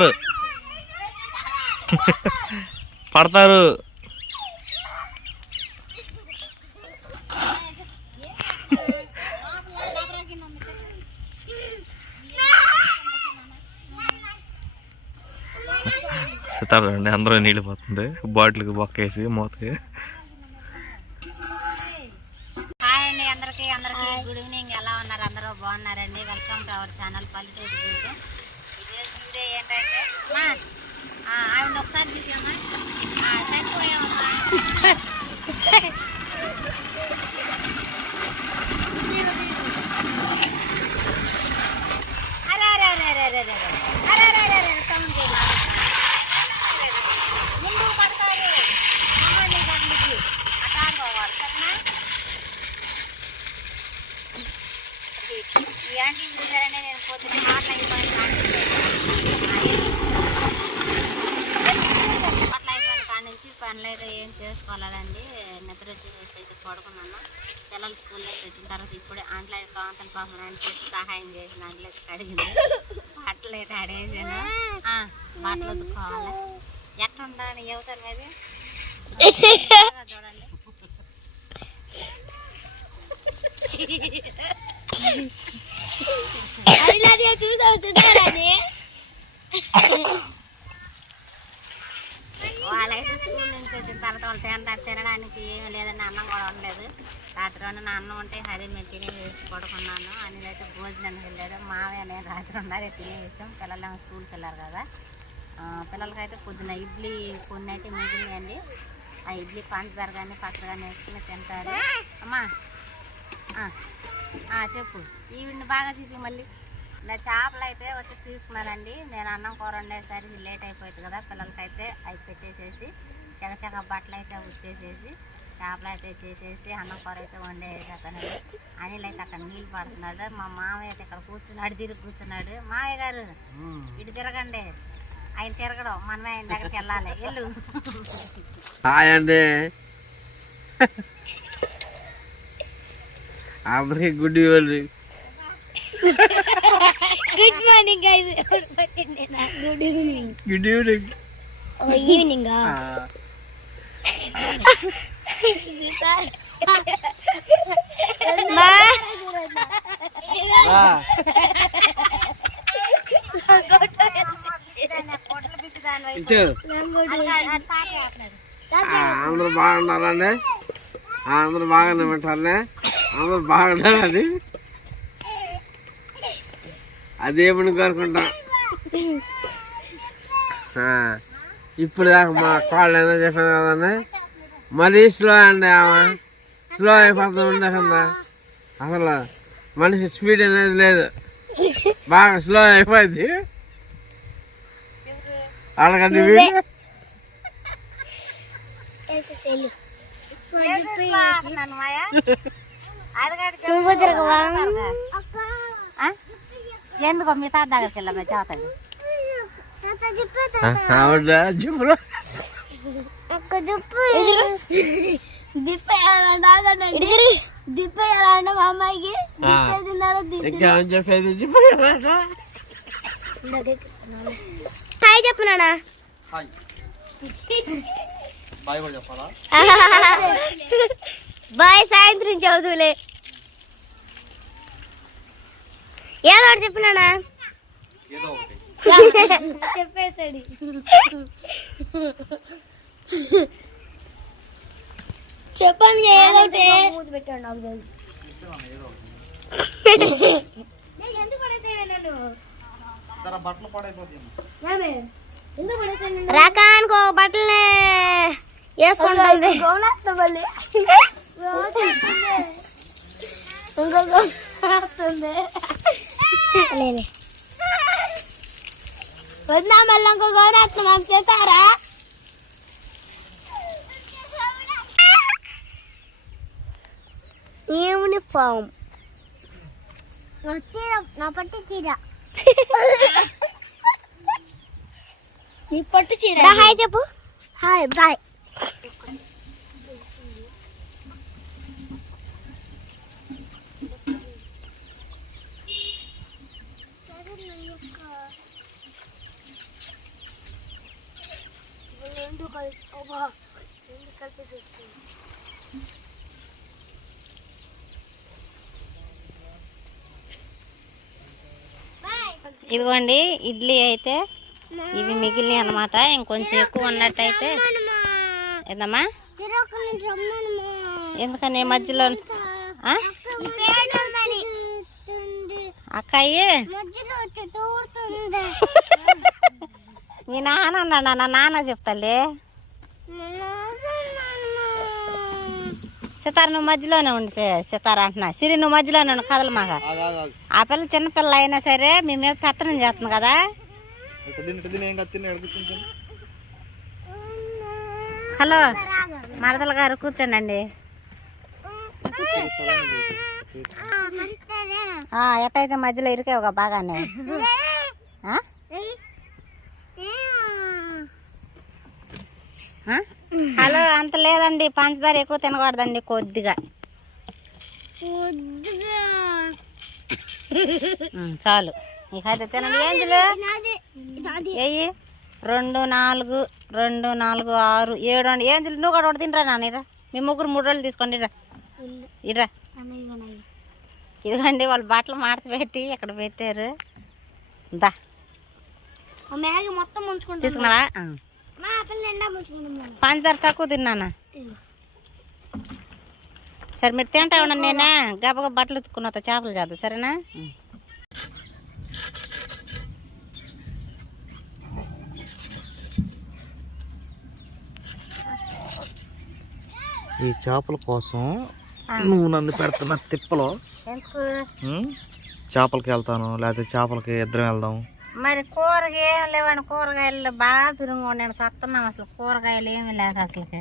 పడతారు. పడతారు. పడతారు అందరూ నీళ్ళు పోతుంది. బాటిల్కి బొక్కేసి మూతకి. హాయ్ అండి అందరికీ అందరికి గుడ్ ఈవినింగ్. ఎలా ఉన్నారు? అందరూ బాగున్నారండి? Welcome to our channel Palleturu. Aunty చూసారనే నేను పొద్దున్న మాట్లాడిపోయిన అట్లా అయిపోయిన కాడ నుంచి పనులు అయితే ఏం చేసుకోలేదండి నిద్ర వచ్చేసి అయితే పడుకున్నాను. పిల్లలు స్కూల్ నుంచి వచ్చిన తర్వాత ఇప్పుడే ఆంట్లో కాంతలు పాపం అని చెప్పి సహాయం చేసిన ఆంట్లో అడిగింది. బట్టలు అయితే అడిగేసాను బట్టలు ఉతుక్కోవాలి. ఎట్లా ఉండాలి యువతలు మీద చూడండి. అడిగినది చూసి అవుతుందని వాళ్ళైతే స్కూల్ నుంచి వచ్చిన తర్వాత వాళ్ళు తినడానికి తినడానికి ఏమీ లేదండి అన్నం కూడా ఉండలేదు రాత్రి నా అన్నం ఉంటే హరి మేము తినేసి పడుకున్నాను అని అయితే భోజనానికి వెళ్ళాడు మావయ్య నేను రాత్రి ఉన్నది తినేసాం పిల్లలు స్కూల్కి వెళ్ళారు కదా పిల్లలకి పిల్లలకైతే పొద్దున ఇడ్లీ కొన్ని అయితే మిగిలినాయండి ఆ ఇడ్లీ పంచదార కానీ పచ్చడి కానీ వేసుకుని తింటారు అమ్మా చెప్పు. ఈవిడిని బాగా చూపి మళ్ళీ. నా చేపలు అయితే వచ్చి తీసుకున్నానండి. నేను అన్నం కూర వండేసరికి లేట్ అయిపోయింది కదా పిల్లలకైతే అవి పెట్టేసేసి చకచక బట్టలు అయితే ఉత్తేసేసి చేపలు అయితే చేసేసి అన్నం కూర అయితే వండేసేస్తానండి. అనిల్ అయితే అక్కడ నీళ్ళు పడుతున్నాడు. మా మామయ్య అయితే ఇక్కడ కూర్చున్నాడు తిరిగి కూర్చున్నాడు. మామయ్య గారు ఇటు తిరగండి. ఆయన తిరగడం మనమే ఆయన దగ్గరికి వెళ్ళాలి. వెళ్ళు. హాయ్ అండి. അവർക്ക് good morning good morning guys good evening good evening oh evening ആ. అందరూ బాగున్నారండి అందరూ బాగానే ఉంటారు అది. అదేమని కోరుకుంటాం? ఇప్పుడు దాకా మా కాళ్ళు ఏదో చెప్పాను కదండి మరీ స్లో అండి ఆమె. స్లో అయిపోతుంది కదా అసలు మనిషి స్పీడ్ అనేది లేదు. బాగా స్లో అయిపోయింది. అడగండి నువ్వు ఎందుకో మీ తాత దగ్గరికి వెళ్ళమ్మా చేతాడు ఆవిడ చెప్పురా దిప్పేయాలంటే మా బాయ్ సాయంత్రం చదువులే. ఏదో ఒకటి చెప్పు నానా ఏదో ఒకటి. చెప్పేసాడు చెప్పండి ఏదో ఒకటి. పెట్టండి నాకు బట్టలు పడైపోతుంది రకానికి ఒక బట్టలే వేసుకుంటుంది. వద్దా మళ్ళీ ఇంకో గౌరవం మాకు చేస్తారా యూనిఫామ్ నా పట్టు చీర నీ పట్టు చీర హాయ్ చెప్పు. Hi bye. రెండు కలిపి రెండు కలిపి చేసుకోండి ఇదిగోండి ఇడ్లీ అయితే ఇవి మిగిలిన అనమాట ఇంకొంచెం ఎక్కువ ఉన్నట్టయితే ఏందమ్మా? ఎందుకని మధ్యలో అక్కయ్య. వచ్చి తోడుతుంది మీ నాన్న అన్నాడు నా నాన్న చెప్తాలే. సితార నువ్వు మధ్యలోనే ఉండి సితార అంటున్నా. సిరి నువ్వు మధ్యలోనే ఉండు కదలు మాక ఆ పిల్ల చిన్నపిల్ల అయినా సరే మీ మీద పెత్తనం చేస్తుంది కదా. హలో మరదల గారు కూర్చోండి ఎట్టయితే మధ్యలో ఇరికావుగా బాగానే ఆ? ఆ? హలో అంత లేదండి. పంచదార ఎక్కువ తినకూడదండి కొద్దిగా. ఉమ్, చాలు. ఇక అయితే తినండి ఏంజలు? ఏయి? రెండు నాలుగు రెండు నాలుగు ఆరు ఏడు అండి. ఏంజలు నువ్వు కూడా ఒకటి తినరా నాన్న? మీ ముగ్గురు మూడు రోజులు తీసుకోండి ఇరా. ఇరా. ఇదిగోండి వాళ్ళు బట్టలు మాడత పెట్టి ఇక్కడ పెట్టారు. దా. మ్యాగీ మొత్తం ముంచుకుంటాం తీసుకున్నావా? పంచదార తక్కువ తిన్నానా? సరే మీరు తింటా ఉండండి నేనే. గబగబ బట్టలు ఉతుక్కున్న చేపలు చేద్దాం సరేనా? ఈ చేపల కోసం నువ్వు నన్ను పెడుతున్న తిప్పలో? చేపలకి వెళ్తాను లేకపోతే చేపలకి ఇద్దరం వెళ్దాం. మరి కూరగా ఏం లేవండి కూరగాయలు బాగా పిరుగు నేను సత్తున్నాం అసలు. కూరగాయలు ఏమి లేక అసలుకి.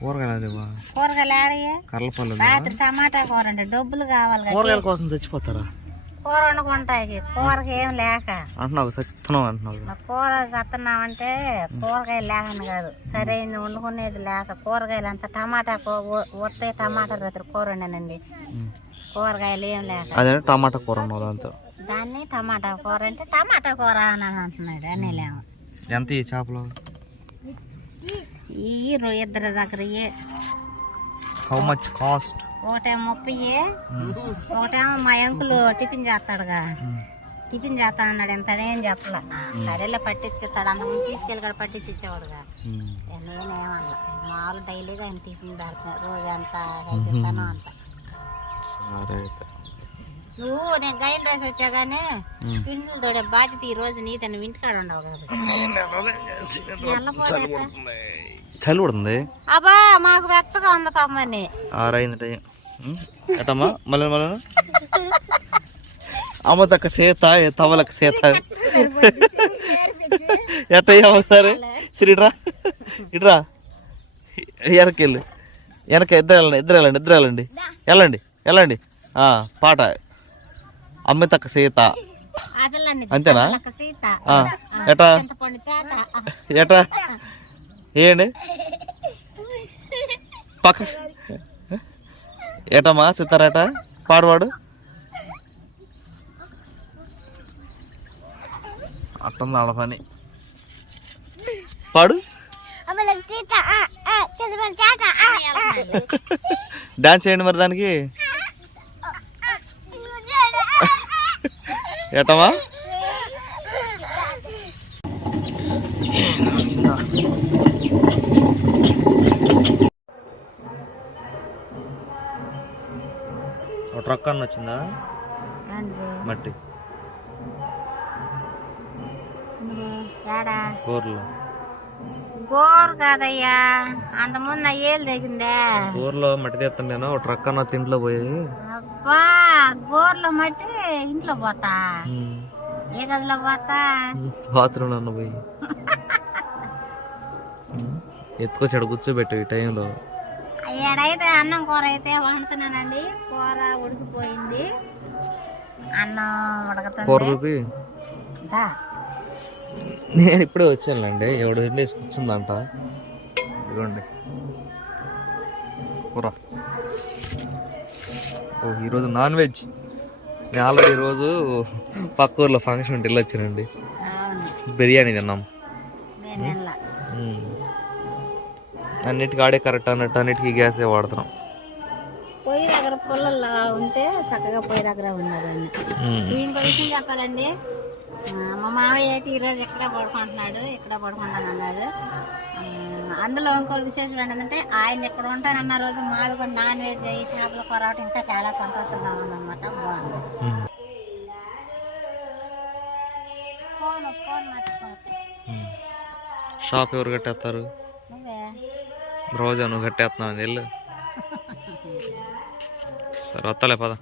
కూరగాయలు కూరగాయలు కర్లపల్లి రాత్రి టమాటా కూర అండి. డబ్బులు కావాలి కూరగాయల కోసం చచ్చిపోతారా? కూర వండుకుంటాయి కూరగా ఏం లేక. అంటున్నావు సత్తున్నావు అంటున్నావు. కూర సత్తున్నామంటే కూరగాయలు లేకని కాదు. సరైన వండుకునేది లేక. కూరగాయలు అంతా టమాటా వస్తాయి టమాటా రాత్రి కూర వండానండి. కూరగాయలు ఏం లేక. అదే టమాటా కూర ఉన్నావు దాంతో. దాన్ని టమాటా కూర అంటే టమాటా కూర అని అంటున్నాడు అని ఎంత ఈ చేపలు? ఈ ఇద్దరి దగ్గర హౌ మచ్ కాస్ట్ ఒకటేమో ముప్పై ఒకటేమో మా అంకులు టిఫిన్ చేస్తాడుగా. టిఫిన్ చేస్తా అన్నాడు ఎంత ఏం చెప్పలా. సరేలే పట్టించుతాడు. అంతకుముందు తీసుకెళ్ళి కూడా పట్టించి ఇచ్చేవాడుగా నేనేమన్నా మామూలు డైలీగా ఆయన టిఫిన్ పెడతాను రోజు అంత అయిపోతాను అంత. సరే అయితే. నువ్వు నేను గైన్ రైస్ వచ్చాగానే పిండిలు తోడే బాధ్యత ఈ రోజు నీ తను ఇంటికాడ ఉండవు? చలి పడుతుంది అబ్బా మాకు వెచ్చగా ఉంది పాపమని ఆరైంది టైం. ఉం? ఎటమ్మా మళ్ళీ మళ్ళీ అమ్మ తక్క సీత తవలక సీత. ఎట్టయ్యా ఒకసారి? సరే ఇట్రా. ఇట్రా. వెనకెళ్ళు వెనక ఇద్దరు వెళ్ళండి ఇద్దరు వెళ్ళండి ఇద్దరు వెళ్ళండి. వెళ్ళండి వెళ్ళండి. ఆ, పాట. అమ్మ తక్క సీత అంతేనా? ఎటా ఎటా ఏండి పక్క ఏటమ్మా సితారాట? పాడువాడు? అట్టుంది ఆడ పని. పాడు. డాన్స్ చేయండి మరి దానికి. ఒక ట్రక్ అన్న వచ్చిందా? మట్టి. గోరు కాదయ్యా. అంతకుముందు అయ్యేలు తగిందే. ఊర్లో మట్టి తెస్తాను నేను ఒక ట్రక్ అన్న తింట్లో పోయి అబ్బా గోర్లో మట్టి ఇంట్లో పోతా. ఏ గదిలో పోతా? బాత్రూమ్ అన్న పోయి. ఎత్తుకొచ్చాడు కూర్చోబెట్టు ఈ టైంలో. ఏడైతే అన్నం కూర అయితే వండుతున్నానండి. కూర ఉడికిపోయింది. అన్నం ఉడకతుంది. నేను ఇప్పుడే వచ్చానులేండి. ఎవడు వెళ్ళేసి కూర్చుందంట. ఇదిగోండి. కూర. ఓ ఈరోజు నాన్ వెజ్. నేను ఆల్రెడీ ఈరోజు పక్క ఊర్లో ఫంక్షన్ ఉంటే వెళ్ళొచ్చానండి బిర్యానీ తిన్నాం. అన్నిటికీ ఆడే కరెక్ట్ అన్నట్టు అన్నిటికీ గ్యాసే వాడుతున్నాం. పొయ్యి దగ్గర పుల్లలు ఉంటే చక్కగా పొయ్యి దగ్గర విషయం చెప్పాలండి మా మావయ్య అయితే ఈరోజు ఇక్కడ పడుకుంటున్నాడు ఇక్కడ పడుకుంటాను అన్నాడు. అందులో ఇంకో విశేషం ఏంటంటే ఆయన ఇక్కడ ఉంటానన్న రోజు మాది కూడా నాన్ వెజ్ అయ్యి చేపల కూర అవటం ఇంకా చాలా సంతోషంగా ఉందన్నమాట. బాగుంది. Phone phone. షాప్ ఎవరు కట్టేస్తారు? రోజా నువ్వు కట్టేస్తున్నావు? వెళ్ళు. సరే వస్తలే పద.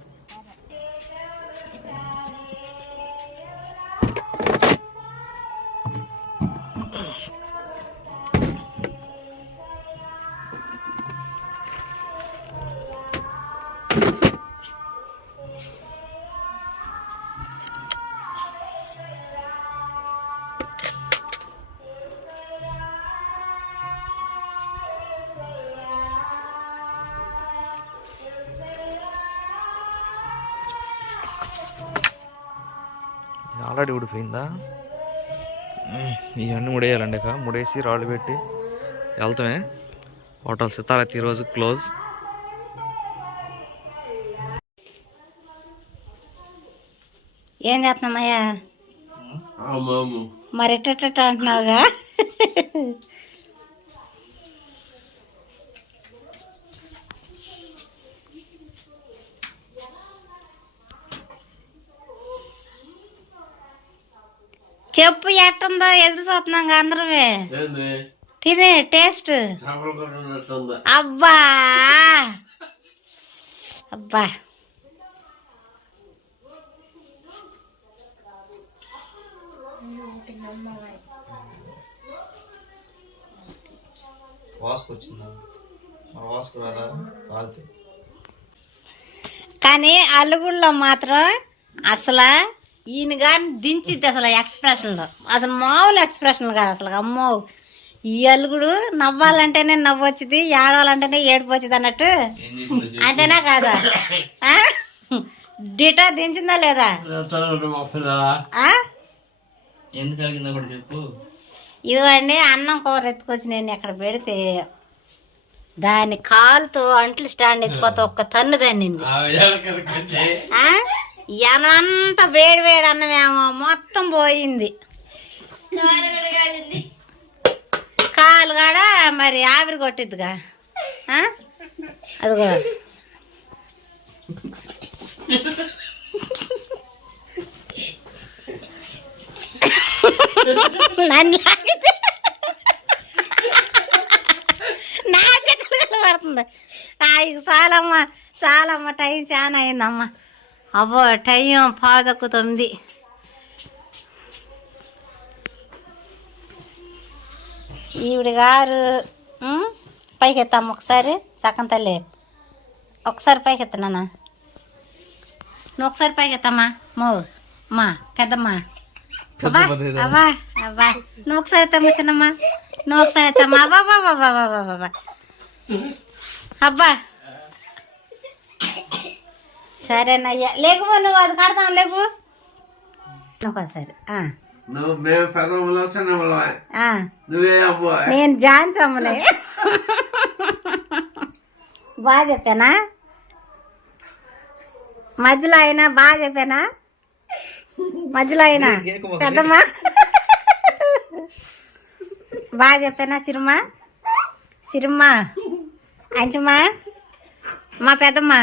ఆల్రెడీ ఊడిపోయిందా? ఇవన్నీ ముడేయాలండి ఇక. ముడేసి రాళ్ళు పెట్టి వెళ్తామే. హోటల్ సితారత్ ఈరోజు క్లోజ్. ఏం చేస్తున్నామయ్యా మరి ఎట్ట అంటున్నావుగా? చెప్పు ఎట్టుందో ఎదురు చూస్తున్నాం అందరమే. తినే టేస్ట్. అబ్బా! అబ్బా! వాస్కు వచ్చిందా? వాస్కు రాదా కాలితే. కానీ అలుగుల్లో మాత్రం అసలు ఈయన కానీ దించిద్ది అసలు ఎక్స్ప్రెషన్లో అసలు మామూలు ఎక్స్ప్రెషన్ కాదు అసలు అమ్మో. ఈ అలుగుడు నవ్వాలంటేనే నవ్వు వచ్చింది ఏడవాలంటేనే ఏడుపు వచ్చింది అన్నట్టు అంతేనా కాదా? డిటో దించిందా లేదా? ఇదిగోండి అన్నం కూర ఎత్తుకొచ్చి నేను ఎక్కడ పెడితే దాని కాలుతో అంట్లు స్టాండ్ ఎత్తుకోతే ఒక్క తన్ను ఆ? ఎనంత వేడి వేడి అన్నమేమో మొత్తం పోయింది. కాలు కాడ మరి ఆవిరి కొట్టిద్దిగా? అదిగో. నన్ను లాగితే నా చెక్కలు పడుతుంది ఇక చాలమ్మ చాలమ్మ టైం చాలా అయిందమ్మా. అబ్బో టైం పాదకు తొమ్మిది. ఈవిడ గారు? పైకి ఎత్తాము ఒకసారి సగం తల్లి. ఒకసారి పైకి ఎత్తనా నువ్వు ఒకసారి పైకి ఎత్తమ్మా మో మా పెద్దమ్మా. అబ్బా అబ్బా అబ్బా నువ్వు ఒకసారి ఎత్తమ్మా చిన్నమ్మా. నువ్వు ఒకసారి ఎత్తమ్మా. అబ్బా అబ్బా అబ్బా అబ్బా అబ్బా అబ్బా అబ్బా సరేనయ్యా. లేకుమో నువ్వు అది కడతాం లేకు? ఒకసారి నేను జాన్స్ అమ్మనే. బాగా చెప్పానా? మధ్యలో అయినా బాగా చెప్పానా? మధ్యలో అయినా? పెద్దమ్మా? బాగా చెప్పానా సిరిమ్మ సిరిమ్మ అంచమ్మా మా పెద్దమ్మ